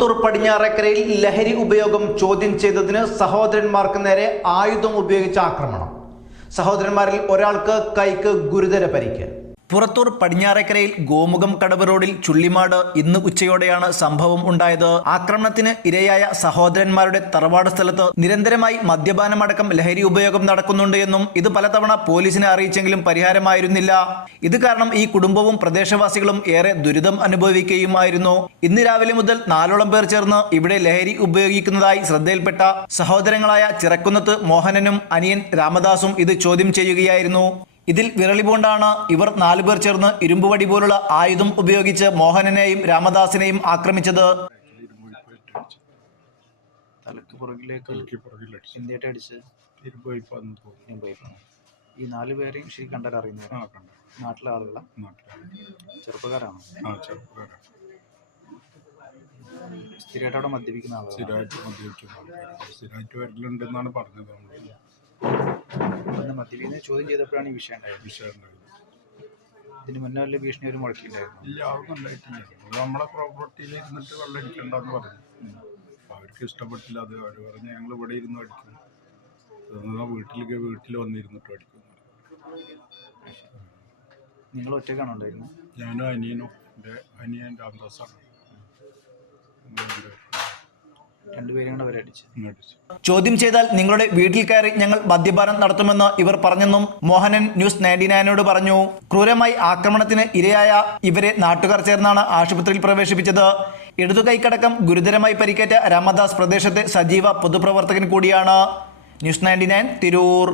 പുറത്തൂർ പടിഞ്ഞാറേക്കരയിൽ ലഹരി ഉപയോഗം ചോദ്യം ചെയ്തതിന് സഹോദരന്മാർക്ക് നേരെ ആയുധം ഉപയോഗിച്ച ആക്രമണം. സഹോദരന്മാരിൽ ഒരാൾക്ക് കൈക്ക് ഗുരുതര പരിക്ക്. പുറത്തൂർ പടിഞ്ഞാറേക്കരയിൽ ഗോമുഖം കടവ് റോഡിൽ ചുള്ളിമാട് ഇന്ന് ഉച്ചയോടെയാണ് സംഭവം ഉണ്ടായത്. ആക്രമണത്തിന് ഇരയായ സഹോദരന്മാരുടെ തറവാട് സ്ഥലത്ത് നിരന്തരമായി മദ്യപാനമടക്കം ലഹരി ഉപയോഗം നടക്കുന്നുണ്ട് എന്നും ഇത് പലതവണ പോലീസിനെ അറിയിച്ചെങ്കിലും പരിഹാരമായിരുന്നില്ല. ഇത് കാരണം ഈ കുടുംബവും പ്രദേശവാസികളും ഏറെ ദുരിതം അനുഭവിക്കുകയുമായിരുന്നു. ഇന്ന് രാവിലെ മുതൽ 4ഓളം പേർ ചേർന്ന് ഇവിടെ ലഹരി ഉപയോഗിക്കുന്നതായി ശ്രദ്ധയിൽപ്പെട്ട സഹോദരങ്ങളായ ചിറക്കുന്നത്ത് മോഹനനും അനിയൻ രാമദാസും ഇത് ചോദ്യം ചെയ്യുകയായിരുന്നു. ഇതിൽ വിരളിപൂണ്ടാണ് ഇവർ 4 പേർ ചേർന്ന് ഇരുമ്പുവടി പോലുള്ള ആയുധം ഉപയോഗിച്ച് മോഹനനെയും രാമദാസിനെയും ആക്രമിച്ചത്. ഈ 4 പേരെയും ശരി കണ്ടറിയുന്നു. നാട്ടിലെ ആളുകളാണ്, ചെറുപ്പക്കാരാണ്. സ്ഥിരമായിട്ട് അവിടെ മദ്യപിക്കുന്ന ആളുകൾ സ്ഥിരമായിട്ട് വരലുണ്ടെന്നാണ് പറഞ്ഞത്. മദ്യപിക്കുന്ന ചോദ്യം ചെയ്തപ്പോഴാണ് ഈ വിഷയം ഉണ്ടായത്. ഇതിന് മുന്നേ വല്ല ഭീഷണി ഒരു മുഴക്കിണ്ടായിരുന്നു? ഇല്ല, അതൊന്നും ഉണ്ടായിട്ടില്ല. നമ്മളെ പ്രോപ്പർട്ടിയിൽ ഇരുന്നിട്ട് വെള്ളം അടിക്കണ്ടെന്ന് പറഞ്ഞു. അവർക്ക് ഇഷ്ടപ്പെട്ടില്ല. അത് അവർ പറഞ്ഞ് ഞങ്ങൾ ഇവിടെ ഇരുന്ന് അടിക്കുന്നു, വീട്ടിൽ വന്നിരുന്നിട്ട് അടിക്കുന്നു. നിങ്ങൾ ഒറ്റക്കാണോ ഉണ്ടായിരുന്നത്? ഞാനും അനിയനും, എൻ്റെ അനിയൻ രാമദാസാണ്. ചോദ്യം ചെയ്താൽ നിങ്ങളുടെ വീട്ടിൽ കയറി ഞങ്ങൾ മദ്യപാനം നടത്തുമെന്ന് ഇവർ പറഞ്ഞെന്നും മോഹനൻ ന്യൂസ് 99 പറഞ്ഞു. ക്രൂരമായി ആക്രമണത്തിന് ഇരയായ ഇവരെ നാട്ടുകാർ ചേർന്നാണ് ആശുപത്രിയിൽ പ്രവേശിപ്പിച്ചത്. ഇടതു കൈക്കടക്കം ഗുരുതരമായി പരിക്കേറ്റ രാമദാസ് പ്രദേശത്തെ സജീവ പൊതുപ്രവർത്തകൻ കൂടിയാണ്. ന്യൂസ് 99 തിരൂർ.